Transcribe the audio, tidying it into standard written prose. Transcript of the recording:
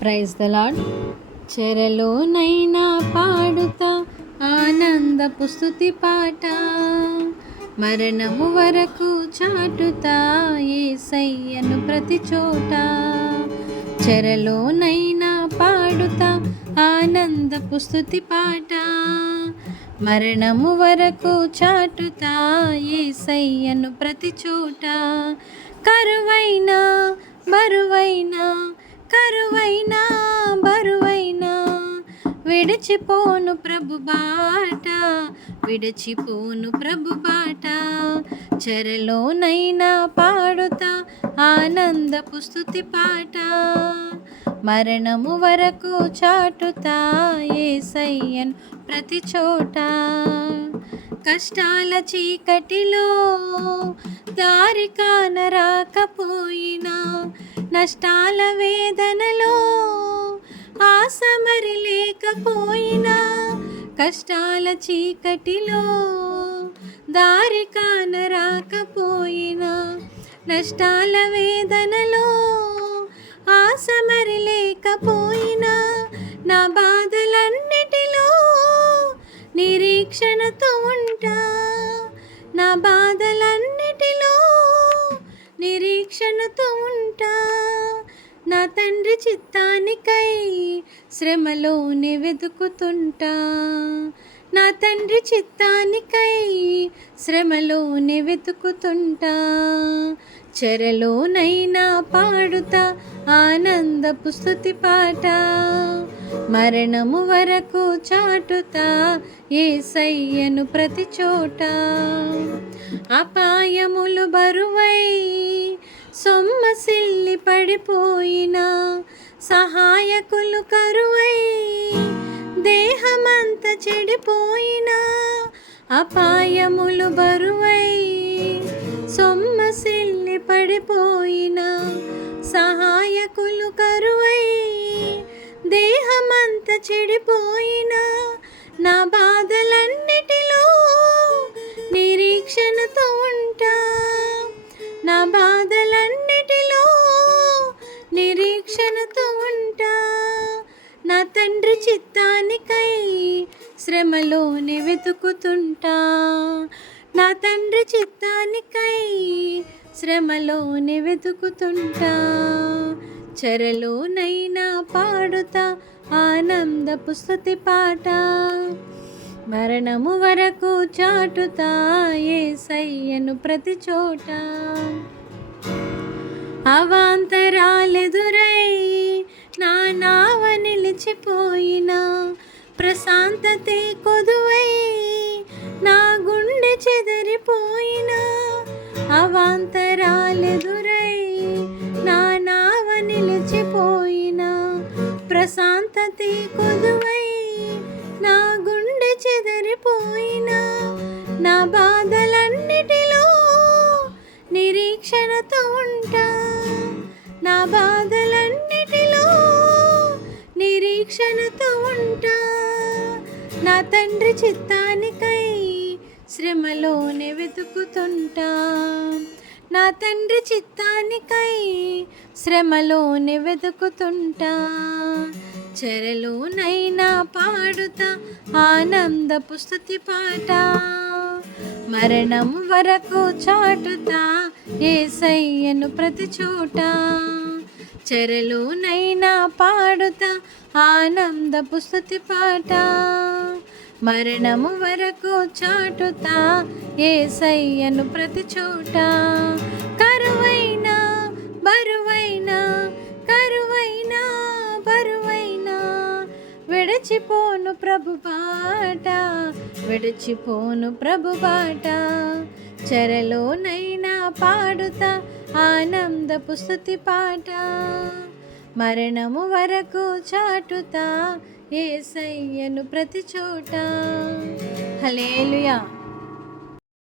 Praise the Lord. చెరలోనైనా పాడుతా ఆనందపు స్తుతి పాట, మరణము వరకు చాటుతా యేసయ్యను ప్రతి చోట. చెరలోనైనా పాడుతా ఆనందపు స్తుతి పాట, మరణము వరకు చాటుతా యేసయ్యను ప్రతి చోట. కరువైనా బరువైనా, కరువైనా బరువైనా, విడిచిపోను ప్రభు బాట, విడిచిపోను ప్రభు బాట. చెరలోనైనా పాడుతా ఆనందపు స్తుతి పాట, మరణము వరకు చాటుతా యేసయ్యను ప్రతి చోట. కష్టాల చీకటిలో దారి కానరాకపోయినా, నష్టాల వేదనలో ఆశ మరి లేకపోయినా, కష్టాల చీకటిలో దారి కానరాకపోయినా, నష్టాల వేదనలో ఆశ మరి లేకపోయినా, నా బాధలన్నిటిలో నిరీక్షణతో ఉంటా, నా బాధలన్నిటిలో నిరీక్షణతో ఉంటా. నా తండ్రి చిత్తానికై శ్రమలోనే వెతుకుతుంటా, నా తండ్రి చిత్తానికై శ్రమలోనే వెతుకుతుంటా. చెరలోనైనా పాడుతా ఆనందపు స్తుతి పాట, మరణము వరకు చాటుతా యేసయ్యను ప్రతి చోట. అపాయములు బరువై సొమ్మసిల్లి పడిపోయినా, సహాయకులు కరువై దేహమంత చెడిపోయినా, అపాయములు బరువై సొమ్మసిల్లి పడిపోయినా, సహాయకులు కరువై దేహమంత చెడిపోయినా, నా బాధలన్నిటిలో నిరీక్షణతో ఉంటా, నా బాధలన్నిటిలో నిరీక్షణతో ఉంటా. నా తండ్రి చిత్తానికై శ్రమలోనే వెతుకుతుంటా, నా తండ్రి చిత్తానికై శ్రమలోనే వెతుకుతుంటా. చెరలోనైనా పాడుతా ఆనందపు స్తుతి పాట, మరణము వరకు చాటుతా యేసయ్యను ప్రతి చోట. అవాంతరాలెదురై నా నావ నిలిచిపోయినా, ప్రశాంతతే కొదువై నా గుండె చెదరిపోయినా, అవాంతరాలెదురై నా నావ నిలిచిపోయినా, ప్రశాంతతే కొదువై నా గుండె చెదరిపోయినా, నా బాధలన్నిటిలో నిరీక్షణతో ఉంటా, నా బాధలన్నిటిలో నిరీక్షణతో ఉంటా. నా తండ్రి చిత్తానికై శ్రమలోనే వెతుకుతుంటా, నా తండ్రి చిత్తానికై శ్రమలోనే వెతుకుతుంటా. చెరలోనైనా పాడుతా ఆనందపు స్తుతి పాట, మరణము వరకు చాటుతా యేసయ్యను ప్రతి చోట. చెరలోనైనా పాడుతా ఆనందపు స్తుతి పాట, మరణము వరకు చాటుతా యేసయ్యను ప్రతి చోట. కరువైనా బరువైనా, కరువైనా బరువైనా, విడిచిపోను ప్రభు బాట, విడిచిపోను ప్రభు బాట. చెరలోనైనా పాడుతా ఆనందపు స్తుతి పాట, మరణము వరకు చాటుతా యేసయ్యను ప్రతి చోట. హల్లెలూయా.